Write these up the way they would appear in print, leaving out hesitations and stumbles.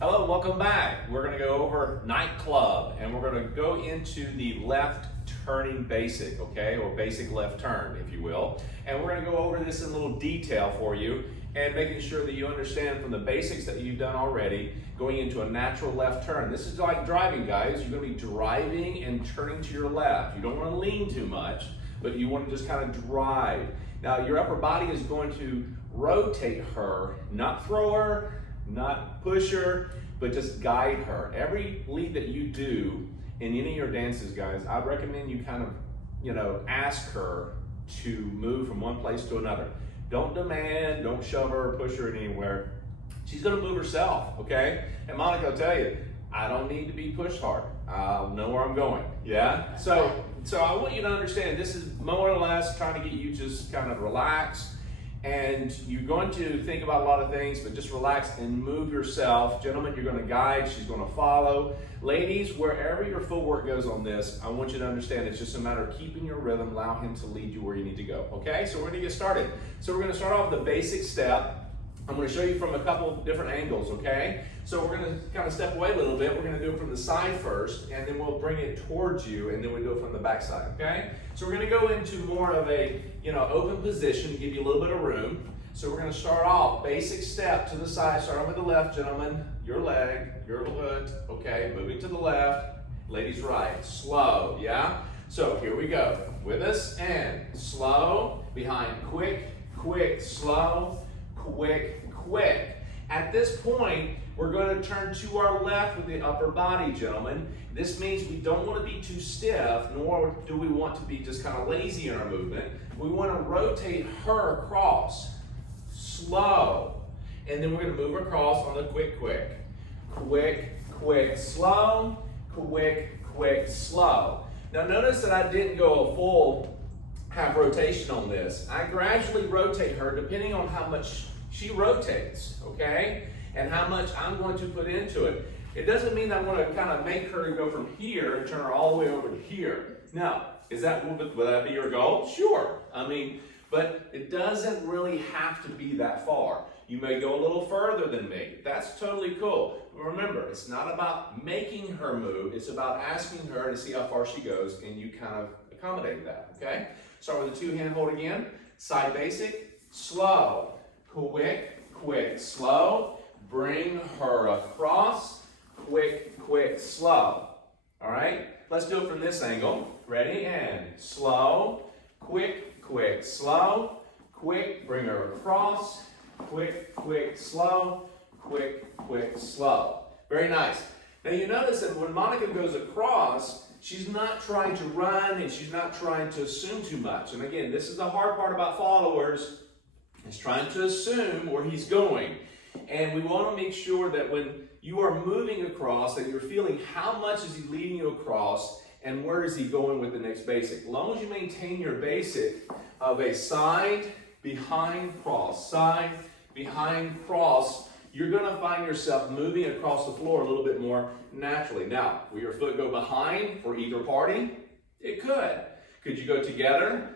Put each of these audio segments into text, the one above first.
Hello, welcome back. We're going to go over Nightclub, and we're going to go into the left turning basic, okay, or basic left turn, if you will. And we're going to go over this in a little detail for you and making sure that you understand from the basics that you've done already going into a natural left turn. This is like driving, guys. You're going to be driving and turning to your left. You don't want to lean too much, but you want to just kind of drive. Now, your upper body is going to rotate her, not throw her, not push her, but just guide her. Every lead that you do in any of your dances, guys, I'd recommend you kind of, ask her to move from one place to another. Don't demand, don't shove her or push her anywhere. She's gonna move herself, okay? And Monica will tell you, I don't need to be pushed hard. I'll know where I'm going, yeah? So I want you to understand, this is more or less trying to get you just kind of relaxed. And you're going to think about a lot of things, but just relax and move yourself. Gentlemen, you're going to guide, she's going to follow. Ladies, wherever your footwork goes on this, I want you to understand it's just a matter of keeping your rhythm, allow him to lead you where you need to go, okay? So we're going to get started. So we're going to start off with the basic step. I'm going to show you from a couple of different angles, okay? So we're going to kind of step away a little bit. We're going to do it from the side first, and then we'll bring it towards you, and then we'll do it from the back side, okay? So we're going to go into more of a, open position to give you a little bit of room. So we're going to start off, basic step to the side, starting with the left, gentlemen. Your leg, your foot, okay? Moving to the left, ladies right, slow, yeah? So here we go. With us, and slow, behind, quick, quick, slow, quick, quick. At this point, we're going to turn to our left with the upper body, gentlemen. This means we don't want to be too stiff, nor do we want to be just kind of lazy in our movement. We want to rotate her across, slow, and then we're going to move across on the quick, quick. Quick, quick, slow, quick, quick, slow. Now notice that I didn't go a full half rotation on this. I gradually rotate her depending on how much she rotates, okay? And how much I'm going to put into it. It doesn't mean I'm going to kind of make her go from here and turn her all the way over to here. Now, will that be your goal? Sure. But it doesn't really have to be that far. You may go a little further than me. That's totally cool. But remember, it's not about making her move. It's about asking her to see how far she goes, and you kind of accommodate that, okay? Start with a two-hand hold again. Side basic, slow, quick, quick, slow. Bring her across, quick, quick, slow. All right? Let's do it from this angle. Ready? And slow, quick, quick, slow, quick, bring her across, quick, quick, slow, quick, quick, slow. Very nice. Now you notice that when Monica goes across, she's not trying to run and she's not trying to assume too much. And again, this is the hard part about followers, is trying to assume where he's going. And we want to make sure that when you are moving across, that you're feeling how much is he leading you across and where is he going with the next basic. As long as you maintain your basic of a side, behind, cross, side, behind, cross, you're going to find yourself moving across the floor a little bit more naturally. Now, will your foot go behind for either party? It could. Could you go together?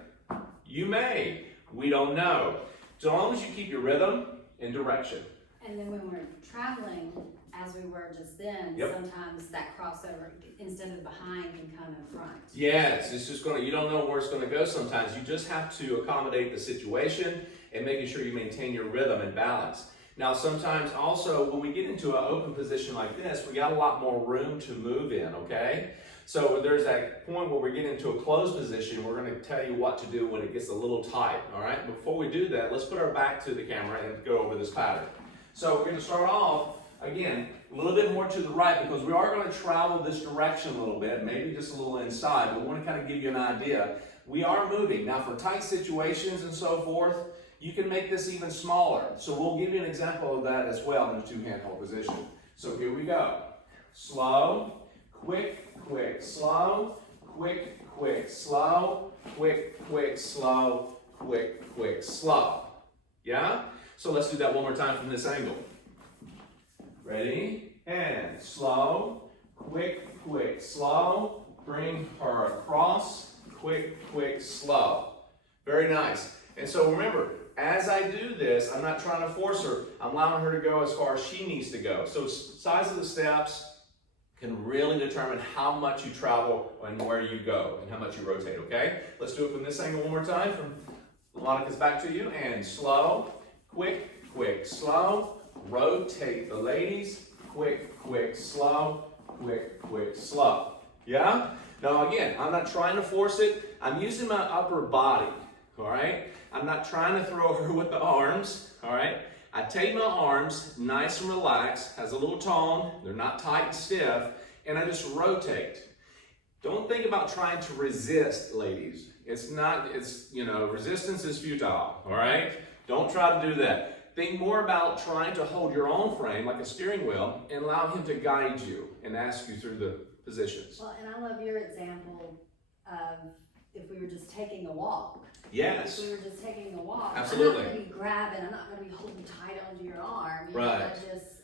You may. We don't know. So long as you keep your rhythm and direction. And then when we're traveling, as we were just then, Yep. sometimes that crossover, instead of behind, can come in front. Yes, it's just you don't know where it's going to go sometimes. You just have to accommodate the situation and making sure you maintain your rhythm and balance. Now, sometimes also when we get into an open position like this, we got a lot more room to move in, okay? So there's that point where we get into a closed position. We're going to tell you what to do when it gets a little tight, all right? Before we do that, let's put our back to the camera and go over this pattern. So we're going to start off, again, a little bit more to the right because we are going to travel this direction a little bit, maybe just a little inside, but we want to kind of give you an idea. We are moving. Now for tight situations and so forth, you can make this even smaller. So we'll give you an example of that as well in a two-hand hold position. So here we go. Slow, quick, quick, slow, quick, quick, slow, quick, quick, slow, quick, quick, slow. Yeah? So let's do that one more time from this angle. Ready? And slow, quick, quick, slow. Bring her across, quick, quick, slow. Very nice. And so remember, as I do this, I'm not trying to force her. I'm allowing her to go as far as she needs to go. So size of the steps can really determine how much you travel and where you go and how much you rotate, okay? Let's do it from this angle one more time. From Monica's back to you, and slow, quick, quick, slow. Rotate the ladies, quick, quick, slow, quick, quick, slow. Yeah? Now again, I'm not trying to force it. I'm using my upper body, all right? I'm not trying to throw her with the arms, all right? I take my arms, nice and relaxed, has a little tone, they're not tight and stiff, and I just rotate. Don't think about trying to resist, ladies. Resistance is futile, all right? Don't try to do that. Think more about trying to hold your own frame like a steering wheel and allow him to guide you and ask you through the positions. Well, and I love your example of if we were just taking a walk. Yes. If we were just taking a walk, Absolutely. I'm not going to be grabbing, I'm not going to be holding tight onto your arm. Right.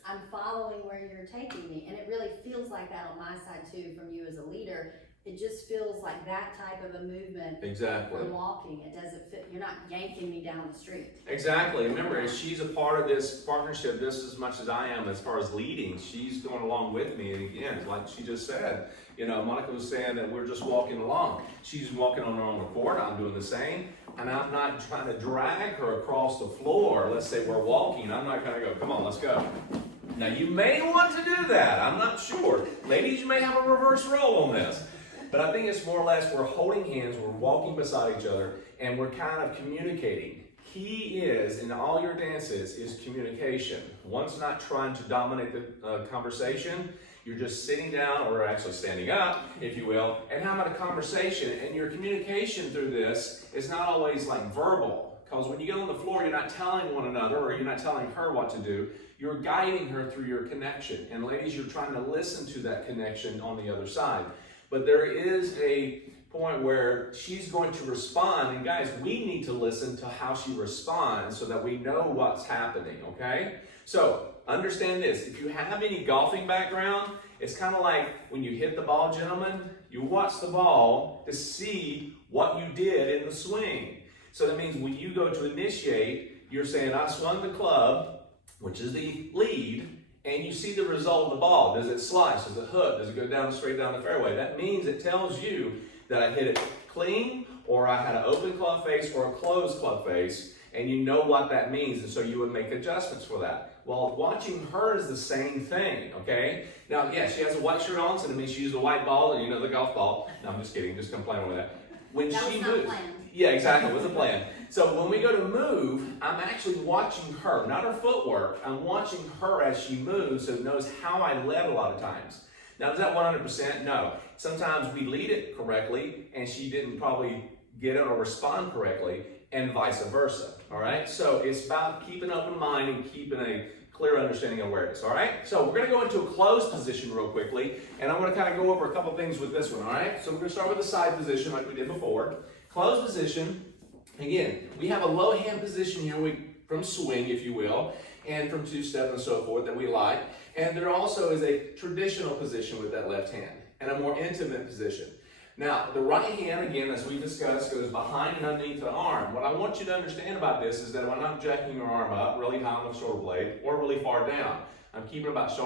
I'm following where you're taking me. And it really feels like that on my side too, from you as a leader. It just feels like that type of a movement. Exactly. When walking. It doesn't fit, you're not yanking me down the street. Exactly. Remember, she's a part of this partnership just as much as I am as far as leading. She's going along with me. And again, like she just said, Monica was saying that we're just walking along. She's walking on her own accord. I'm doing the same. And I'm not trying to drag her across the floor. Let's say we're walking. I'm not going to go, come on, let's go. Now, you may want to do that. I'm not sure. Ladies, you may have a reverse role on this. But I think it's more or less we're holding hands, we're walking beside each other, and we're kind of communicating. Key is, in all your dances, is communication. One's not trying to dominate the conversation. You're just sitting down, or actually standing up, if you will, and having a conversation. And your communication through this is not always like verbal. Because when you get on the floor, you're not telling one another, or you're not telling her what to do. You're guiding her through your connection. And ladies, you're trying to listen to that connection on the other side. But there is a point where she's going to respond, and guys, we need to listen to how she responds so that we know what's happening, okay? So, understand this. If you have any golfing background, it's kind of like when you hit the ball, gentlemen, you watch the ball to see what you did in the swing. So that means when you go to initiate, you're saying, I swung the club, which is the lead, and you see the result of the ball. Does it slice? Does it hook? Does it go down straight down the fairway? That means it tells you that I hit it clean, or I had an open club face or a closed club face, and you know what that means, and so you would make adjustments for that. Well, watching her is the same thing, okay? Now, yeah, she has a white shirt on, so that means she used a white ball, and the golf ball. No, I'm just kidding, just come playing with that. When that she was not moves, planned. yeah, exactly, with a plan. So when we go to move, I'm actually watching her, not her footwork. I'm watching her as she moves, so it knows how I led a lot of times. Now, is that 100%? No. Sometimes we lead it correctly, and she didn't probably get it or respond correctly, and vice versa, all right? So it's about keeping an open mind and keeping a clear understanding and awareness, all right? So we're gonna go into a closed position real quickly, and I'm gonna kind of go over a couple things with this one, all right? So we're gonna start with the side position like we did before. Closed position, again, we have a low hand position here from swing, if you will, and from two-step and so forth that we like. And there also is a traditional position with that left hand and a more intimate position. Now, the right hand, again, as we discussed, goes behind and underneath the arm. What I want you to understand about this is that when I'm jacking your arm up really high on the shoulder blade or really far down, I'm keeping about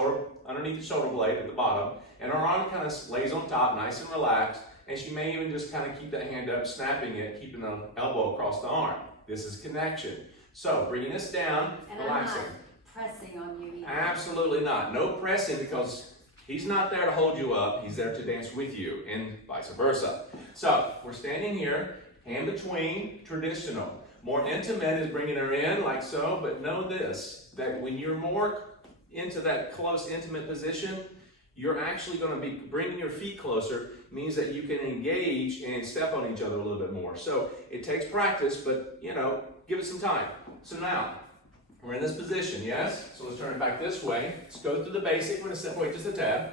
underneath the shoulder blade at the bottom, and our arm kind of lays on top, nice and relaxed, and she may even just kind of keep that hand up, snapping it, keeping the elbow across the arm. This is connection. So, bringing this down, and relaxing. I'm not pressing on you either. Absolutely not. No pressing, because he's not there to hold you up. He's there to dance with you, and vice versa. So, we're standing here, hand between, traditional. More intimate is bringing her in, like so, but know this, that when you're more into that close, intimate position, you're actually going to be bringing your feet closer, means that you can engage and step on each other a little bit more. So, it takes practice, but, give it some time. So now, we're in this position, yes? So let's turn it back this way. Let's go through the basic. We're going to separate just a tad.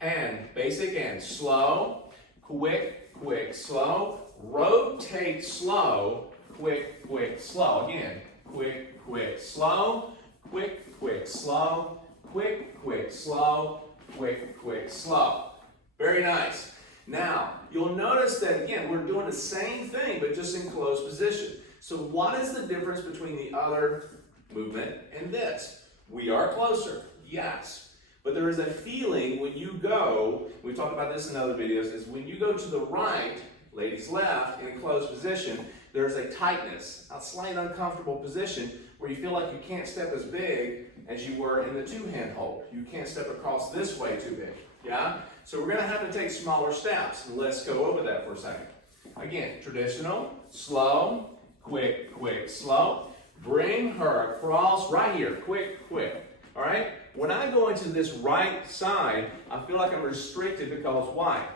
And basic and slow, quick, quick, slow. Rotate slow, quick, quick, slow. Again, quick, quick, slow. Quick, quick, slow. Quick, quick, slow. Quick, quick, slow. Very nice. Now, you'll notice that, again, we're doing the same thing, but just in closed position. So what is the difference between the other movement and this? We are closer, yes. But there is a feeling when you go, we've talked about this in other videos, is when you go to the right, ladies left, in a closed position, there's a tightness, a slight uncomfortable position where you feel like you can't step as big as you were in the two-hand hold. You can't step across this way too big, yeah? So we're gonna have to take smaller steps. Let's go over that for a second. Again, traditional, slow, quick, quick, slow. Bring her across right here, quick, quick, all right? When I go into this right side, I feel like I'm restricted because why?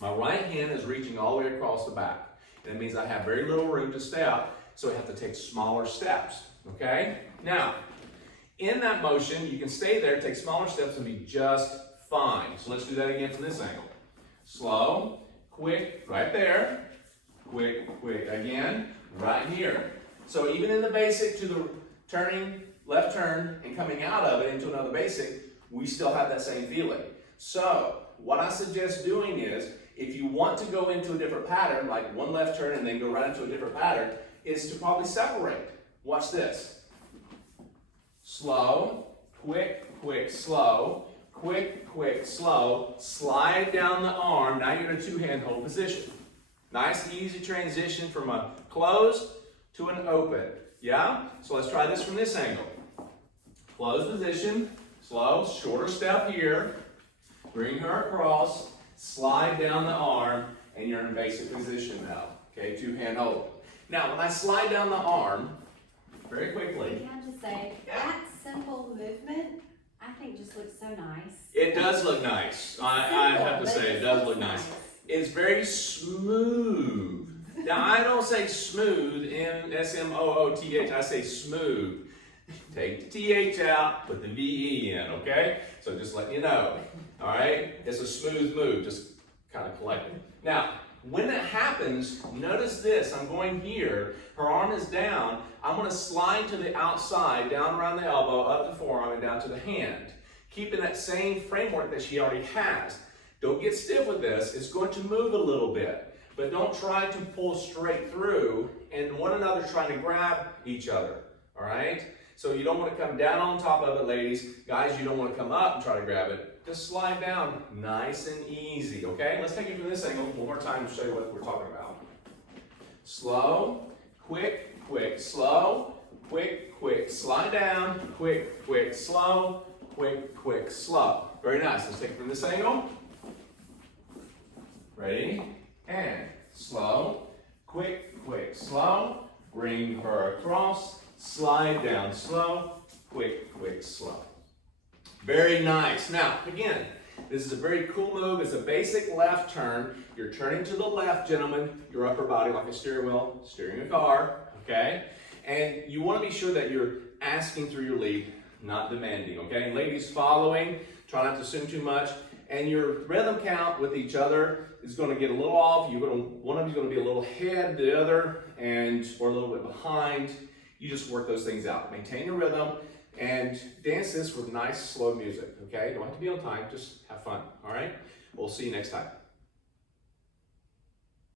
My right hand is reaching all the way across the back. And it means I have very little room to step, so I have to take smaller steps, okay? Now, in that motion, you can stay there, take smaller steps, and be just fine. So let's do that again from this angle. Slow, quick, right there. Quick, quick, again, right here. So even in the basic to the turning, left turn, and coming out of it into another basic, we still have that same feeling. So what I suggest doing is, if you want to go into a different pattern, like one left turn and then go right into a different pattern, is to probably separate. Watch this. Slow, quick, quick, slow, quick, quick, slow, slide down the arm, now you're in a two-hand hold position. Nice, easy transition from a closed to an open, yeah? So let's try this from this angle. Closed position, slow, shorter step here, bring her across, slide down the arm, and you're in basic position now, okay? Two-hand hold. Now, when I slide down the arm, very quickly. Can I just say, that simple movement, I think just looks so nice. It does look nice. I have to say, it does look nice. It's very smooth. Now, I don't say smooth, S-M-O-O-T-H, I say smooth. Take the T-H out, put the V-E in, okay? So just letting you know, all right? It's a smooth move, just kind of collecting. Now, when that happens, notice this. I'm going here. Her arm is down. I'm going to slide to the outside, down around the elbow, up the forearm, and down to the hand. Keeping that same framework that she already has. Don't get stiff with this. It's going to move a little bit. But don't try to pull straight through and one another trying to grab each other. All right? So you don't want to come down on top of it, ladies. Guys, you don't want to come up and try to grab it. Just slide down nice and easy, okay? Let's take it from this angle one more time to show you what we're talking about. Slow, quick, quick, slow, quick, quick, slide down, quick, quick, slow, quick, quick, slow. Very nice. Let's take it from this angle. Ready? And slow, quick, quick, slow. Bring her across. Slide down slow, quick, quick, slow. Very nice. Now, again, this is a very cool move. It's a basic left turn. You're turning to the left, gentlemen, your upper body like a steering wheel, steering a car, okay? And you want to be sure that you're asking through your lead, not demanding, okay? And ladies following, try not to assume too much. And your rhythm count with each other is going to get a little off. One of you is going to be a little ahead, the other, or a little bit behind. You just work those things out. Maintain your rhythm and dance this with nice, slow music, okay? Don't have to be on time, just have fun, all right? We'll see you next time.